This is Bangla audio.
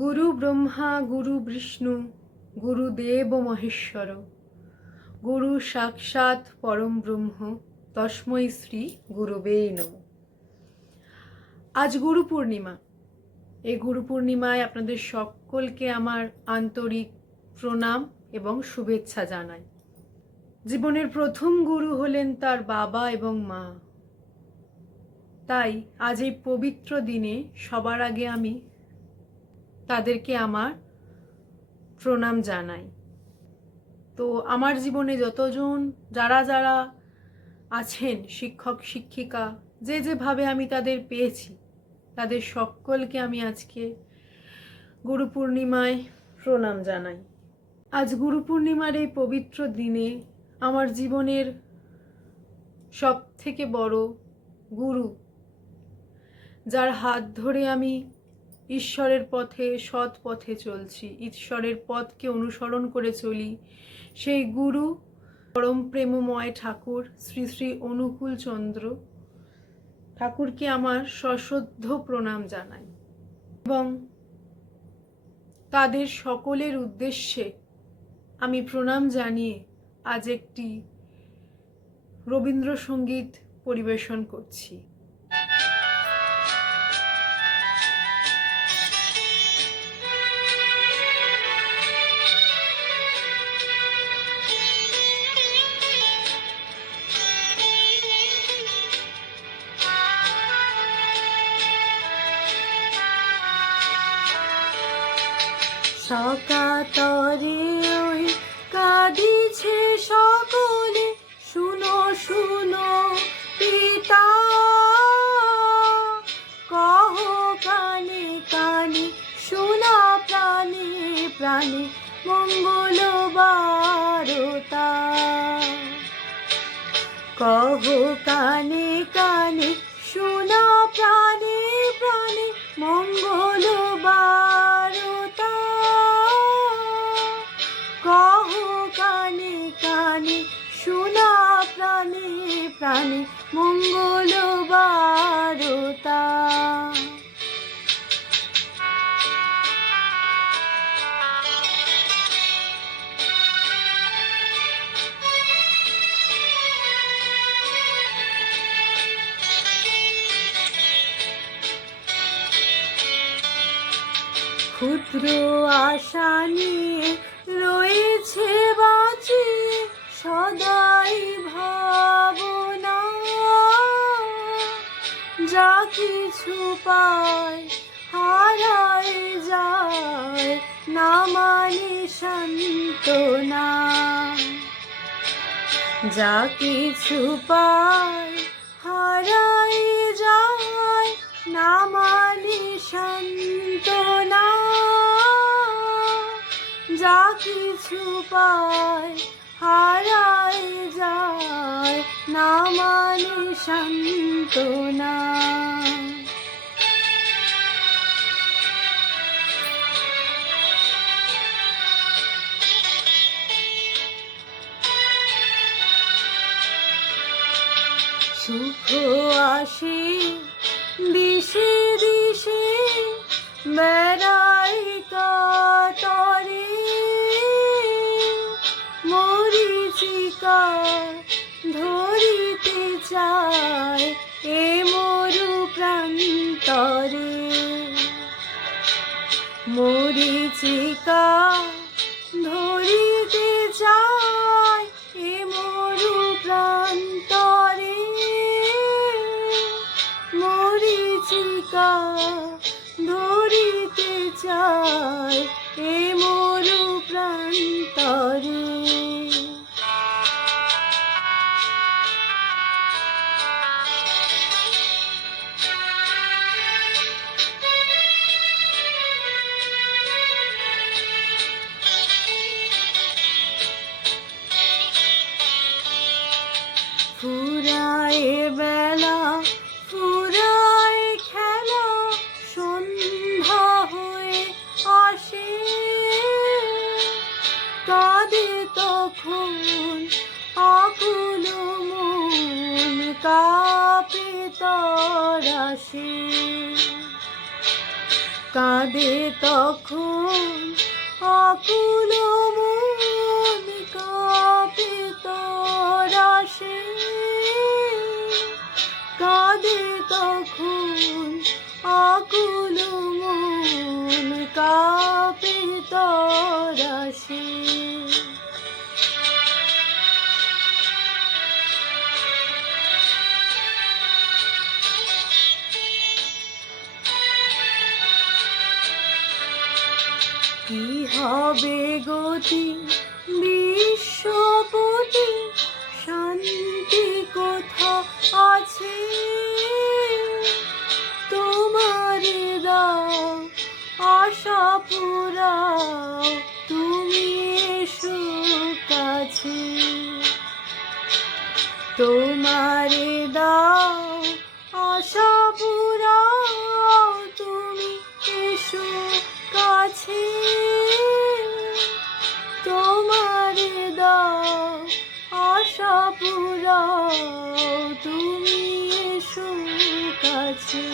গুরু ব্রহ্মা গুরু বিষ্ণু গুরুদেব মহেশ্বর গুরু সাক্ষাৎ পরম ব্রহ্ম তস্मै শ্রী গুরুবে নমঃ। আজ গুরু পূর্ণিমা। এই গুরু পূর্ণিমায় আপনাদের সকলকে আমার আন্তরিক প্রণাম এবং শুভেচ্ছা জানাই। জীবনের প্রথম গুরু হলেন তার বাবা এবং মা। তাই আজ এই পবিত্র দিনে সবার আগে আমি তাদেরকে আমার প্রণাম জানাই। তো আমার জীবনে যতজন যারা আছেন, শিক্ষক শিক্ষিকা, যেভাবে আমি তাদের পেয়েছি, তাদের সকলকে আমি আজকে গুরু পূর্ণিমায় প্রণাম জানাই। আজ গুরু পূর্ণিমার এই পবিত্র দিনে আমার জীবনের সব থেকে বড় গুরু, যার হাত ধরে আমি ঈশ্বরের পথে, সৎ পথে চলছি, ঈশ্বরের পথকে অনুসরণ করে চলি, সেই গুরু পরম প্রেমময় ঠাকুর শ্রী শ্রী অনুকূল চন্দ্র ঠাকুরকে আমার সশ্রদ্ধ প্রণাম জানাই এবং তাদের সকলের উদ্দেশ্যে আমি প্রণাম জানিয়ে আজ একটি রবীন্দ্রসঙ্গীত পরিবেশন করছি। সকাতরে ওই কাঁদিছে সকলে, শুনো শুনো পিতা, কহ কানে কানে, শোনা প্রাণে প্রাণে, মঙ্গল বারতা। কহ কানে কানে, শোনা প্রাণে প্রাণে, মঙ্গল বারতা। কহ কানে কানে, শোনা প্রাণে প্রাণে, মঙ্গল বারতা। ক্ষুদ্র আশা নিয়ে রয়েছে বাঁচিয়ে সদাই ভাবনা, যা কিছু পায় হারায় যায়, না মানে সান্ত্বনা। যা কিছু পায় হারায় যায়, না মানে সান্ত্বনা। যা কিছু পায় হারায় যায়, না মানে সান্ত্বনা। সুখ আসে দিশে দিশে, বেড়াই কাতরে, মরীচিকা ধরিতে চায় এ মরু প্রান্তরে। মরীচিকা ধরিতে চায় এ মরু প্রান্তরে। মরীচিকা ধরিতে চায় এ মরু প্রান্তরে। ফুরায় বেলা ফুরায় খেলা, সন্ধ্যা হয়ে আসে, কাঁদে তখন আকুল মন, কাঁপে তরাসে। কাঁদে তখন আকুল মন, কাঁপে তরাসে। কাঁদে তখন আকুল মন, কাঁপে তরাসে। কি হবে গতি বিশ্বপতি, শান্তি কোথা আছে? তোমার দাও আশা পুরাও, তুমি এসো কাছে। তোমার দাও আশা পুরাও, তুমি এসো কাছে। তোমার দাও আশা পুরাও, তুমি এসো কাছে।